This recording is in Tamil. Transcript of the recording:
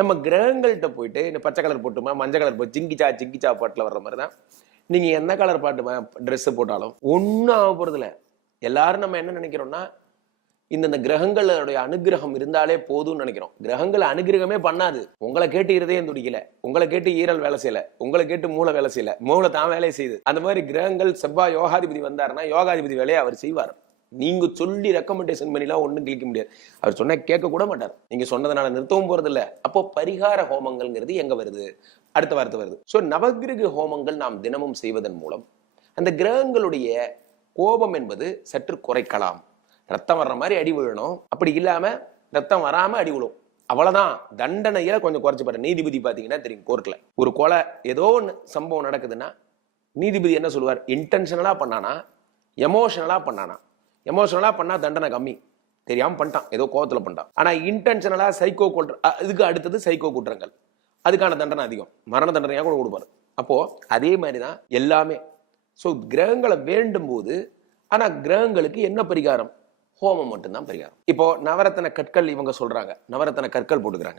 நம்ம கிரகங்கள்கிட்ட போயிட்டு இந்த பச்சை கலர் போட்டுமா மஞ்சள் கலர் போட்டு ஜிங்கிச்சா பாட்டில் வர்ற மாதிரி தான் நீங்க என்ன கலர் பாட்டு ட்ரெஸ் போட்டாலும் ஒன்றும் ஆக போறது இல்லை. எல்லாரும் நம்ம என்ன நினைக்கிறோம்னா இந்த கிரகங்களுடைய அனுகிரகம் இருந்தாலே போதும்னு நினைக்கிறோம். கிரகங்கள் அனுகிரகமே பண்ணாது. உங்களை கேட்டு இருதயம் துடிக்கல, உங்களை கேட்டு ஈரல் வேலை செய்யல, உங்களை கேட்டு மூளை வேலை செய்யல, மூளை தான் வேலையை செய்யுது. அந்த மாதிரி கிரகங்கள் செவ்வாய் யோகாதிபதி வந்தாருன்னா யோகாதிபதி வேலையை அவர் செய்வார். நீங்க சொல்லி ரெக்கமெண்டேஷன் பண்ணிலாம் ஒன்றும் கிளிக்க முடியாது. அவர் சொன்ன கேட்க கூட மாட்டார். நீங்க சொன்னதுனால நிறுத்தவும் போறது இல்லை. அப்போ பரிகார ஹோமங்கள்ங்கிறது எங்க வருது? அடுத்த வார்த்தை வருது. ஸோ நவகிரக ஹோமங்கள் நாம் தினமும் செய்வதன் மூலம் அந்த கிரகங்களுடைய கோபம் என்பது சற்று குறைக்கலாம். ரத்தம் வர்ற மாதிரி அடி விழணும், அப்படி இல்லாம ரத்தம் வராம அடி விழும். அவ்வளவுதான். தண்டனையில கொஞ்சம் குறைச்சு பாரு. நீதிபதி பாத்தீங்கன்னா தெரியும், கோர்ட்ல ஒரு கொலை ஏதோ ஒன்று சம்பவம் நடக்குதுன்னா நீதிபதி என்ன சொல்லுவார்? இன்டென்ஷனலா பண்ணானா எமோஷனலா பண்ணானா? எமோஷனலா பண்ணா தண்டனை கம்மி, தெரியாம பண்ணிட்டான், ஏதோ கோவத்துல பண்ணிட்டான். ஆனா இன்டென்ஷனலா சைக்கோ இதுக்கு அடுத்தது சைக்கோ குற்றங்கள், அதுக்கான தண்டனை அதிகம், மரண தண்டனையா கூட கொடுப்பாரு. அப்போ அதே மாதிரிதான் எல்லாமே. ஸோ கிரகங்களை வேண்டும் போது, ஆனா கிரகங்களுக்கு என்ன பரிகாரம்? ஹோமம் மட்டும்தான் பரிகாரம். இப்போ நவரத்தன கற்கள் இவங்க சொல்றாங்க, நவரத்தன கற்கள் போட்டுக்கிறாங்க.